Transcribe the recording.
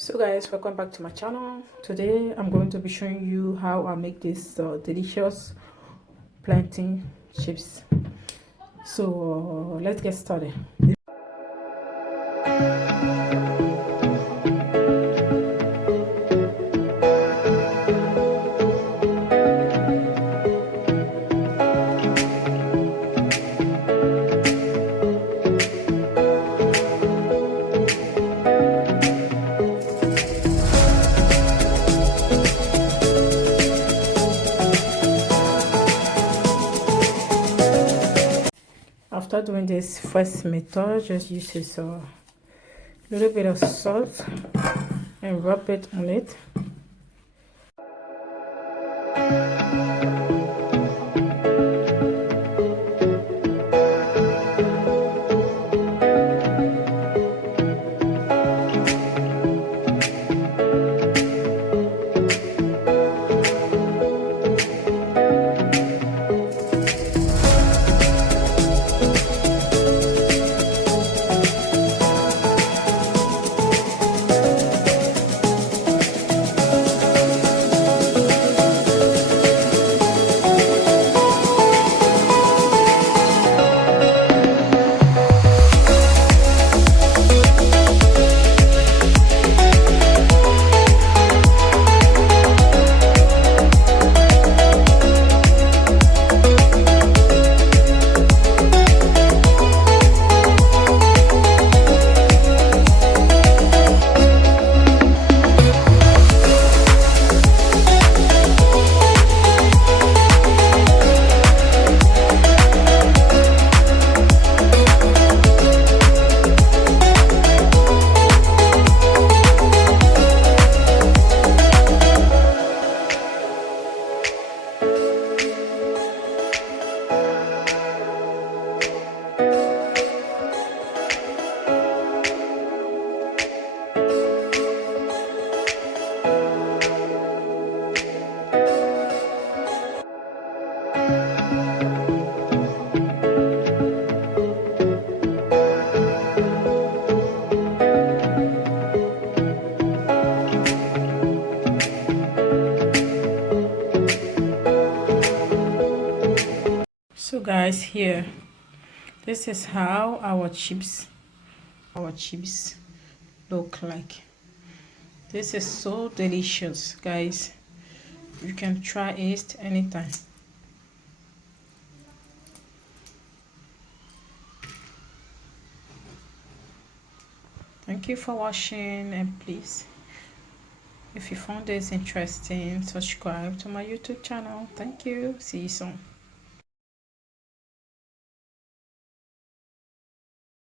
So guys, welcome back to my channel. Today I'm going to be showing you how I make this delicious plantain chips. So let's get started. After doing this first method, just use this little bit of salt and rub it on it. So guys, here, this is how our chips look like. This is so delicious, guys. You can try it anytime. Thank you for watching, and please, if you found this interesting, subscribe to my YouTube channel. Thank you. See you soon.